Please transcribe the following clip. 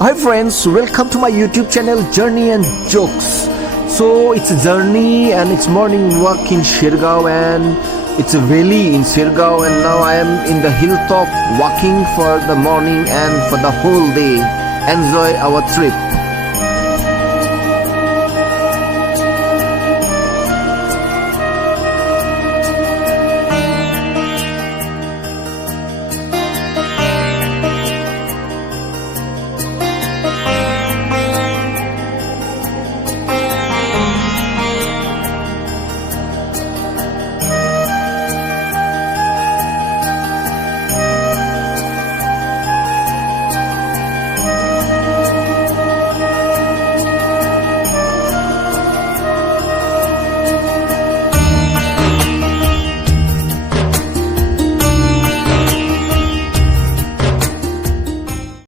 Hi friends, welcome to my YouTube channel Journey and Jokes. So it's a journey and it's morning walk in Shergaon and it's a valley in Shergaon, and now I am in the hilltop walking for the morning and for the whole day. Enjoy our trip.